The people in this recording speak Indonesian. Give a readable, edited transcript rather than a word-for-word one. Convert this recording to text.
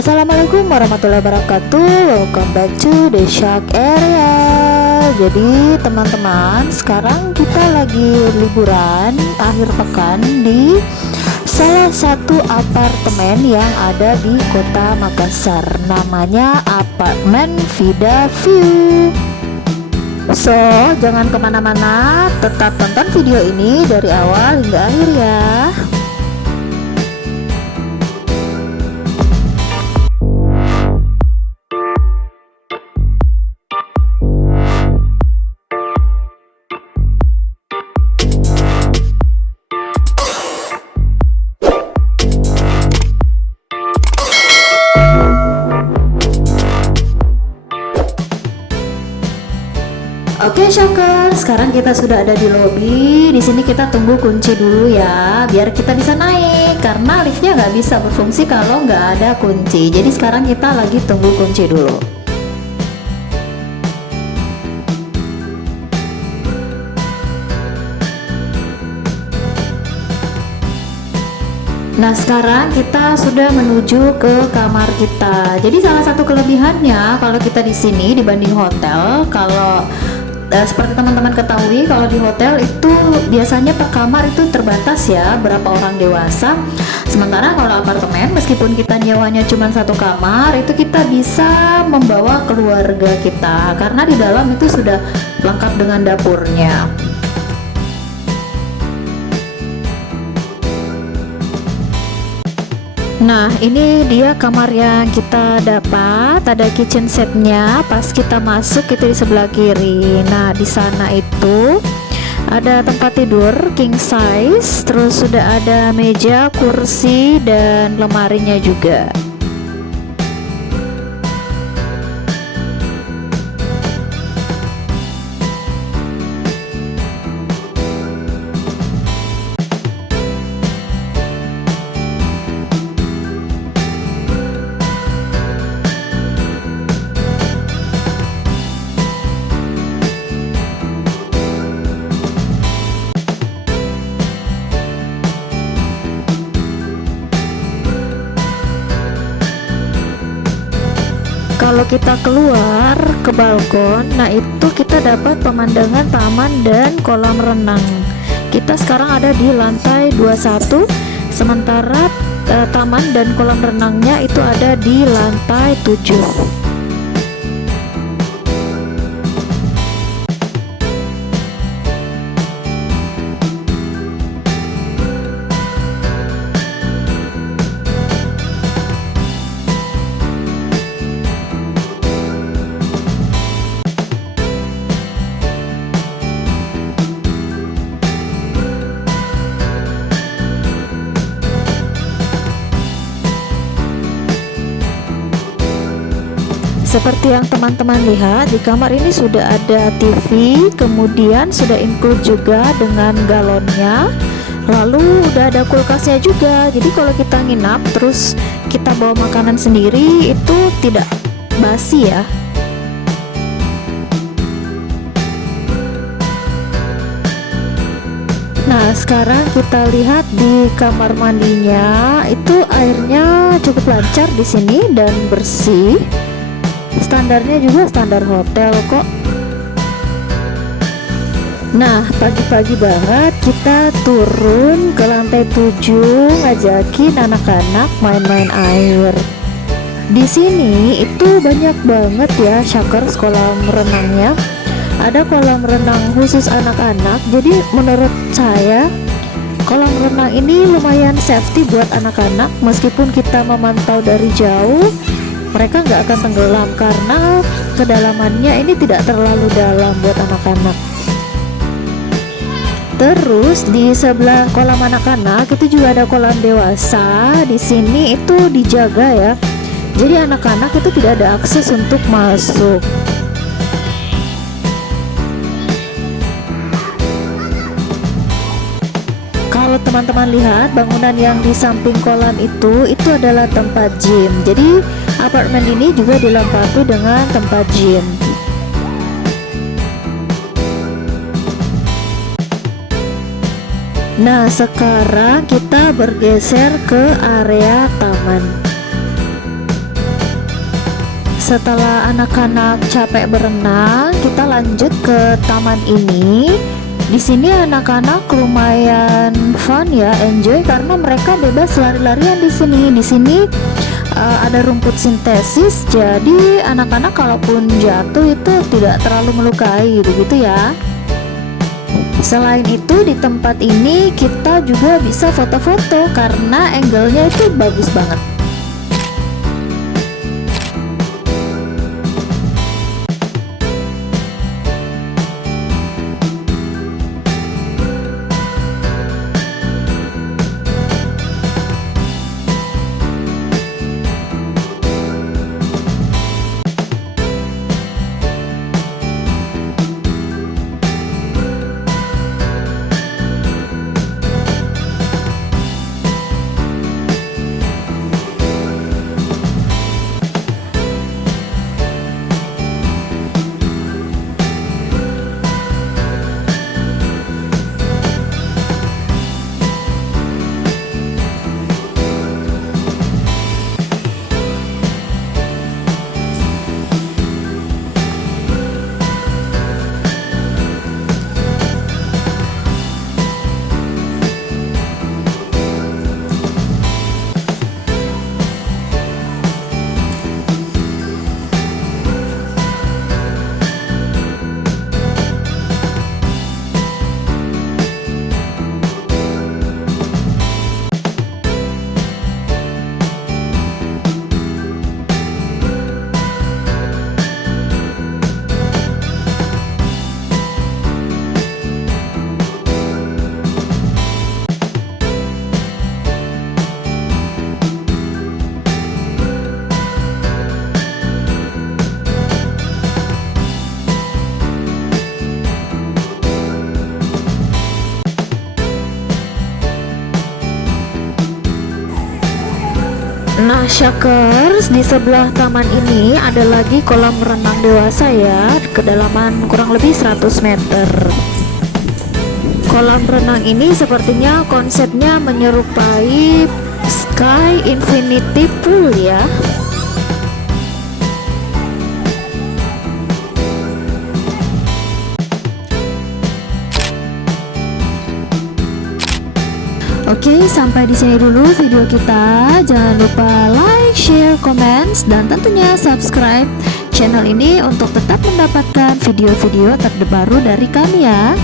Assalamualaikum warahmatullahi wabarakatuh. Welcome back to the Shark Area. Jadi teman-teman, sekarang kita lagi liburan akhir pekan di salah satu apartemen yang ada di kota Makassar. Namanya Apartemen Vida View. So, jangan kemana-mana, tetap tonton video ini dari awal hingga akhir ya. Oke Shocker, sekarang kita sudah ada di lobi. Di sini kita tunggu kunci dulu ya, biar kita bisa naik. Karena liftnya nggak bisa berfungsi kalau nggak ada kunci. Jadi sekarang kita lagi tunggu kunci dulu. Nah, sekarang kita sudah menuju ke kamar kita. Jadi salah satu kelebihannya kalau kita di sini dibanding hotel, kalau seperti teman-teman ketahui, kalau di hotel itu biasanya per kamar itu terbatas ya, berapa orang dewasa. Sementara kalau apartemen, meskipun kita nyewanya cuma satu kamar, itu kita bisa membawa keluarga kita karena di dalam itu sudah lengkap dengan dapurnya. Nah, ini dia kamar yang kita dapat. Ada kitchen setnya. Pas kita masuk itu di sebelah kiri. Nah, di sana itu ada tempat tidur king size. Terus sudah ada meja, kursi, dan lemarinya juga. Kalau kita keluar ke balkon, nah itu kita dapat pemandangan taman dan kolam renang. Kita sekarang ada di lantai 21, sementara taman dan kolam renangnya itu ada di lantai 7. Seperti yang teman-teman lihat, di kamar ini sudah ada TV, kemudian sudah include juga dengan galonnya, lalu udah ada kulkasnya juga. Jadi kalau kita nginap terus kita bawa makanan sendiri itu tidak basi ya. Nah, sekarang kita lihat di kamar mandinya, itu airnya cukup lancar di sini dan bersih. Standarnya juga standar hotel kok. Nah, pagi-pagi banget kita turun ke lantai 7, ngajakin anak-anak main-main air. Di sini itu banyak banget ya Shockers kolam renangnya. Ada kolam renang khusus anak-anak. Jadi menurut saya kolam renang ini lumayan safety buat anak-anak. Meskipun kita memantau dari jauh, mereka nggak akan tenggelam karena kedalamannya ini tidak terlalu dalam buat anak-anak. Terus di sebelah kolam anak-anak itu juga ada kolam dewasa. Di sini itu dijaga ya. Jadi anak-anak itu tidak ada akses untuk masuk. Kalau teman-teman lihat bangunan yang di samping kolam itu adalah tempat gym. Jadi apartemen ini juga dilengkapi dengan tempat gym. Nah, sekarang kita bergeser ke area taman. Setelah anak-anak capek berenang, kita lanjut ke taman ini. Di sini anak-anak lumayan fun ya, enjoy karena mereka bebas lari-larian di sini. Di sini ada rumput sintesis, jadi anak-anak kalaupun jatuh itu tidak terlalu melukai, begitu ya. Selain itu di tempat ini kita juga bisa foto-foto karena angle-nya itu bagus banget. Nah Syakers, di sebelah taman ini ada lagi kolam renang dewasa ya, kedalaman kurang lebih 100 meter. Kolam renang ini sepertinya konsepnya menyerupai Sky Infinity Pool ya. Oke, sampai di sini dulu video kita. Jangan lupa like, share, comments, dan tentunya subscribe channel ini untuk tetap mendapatkan video-video terbaru dari kami ya.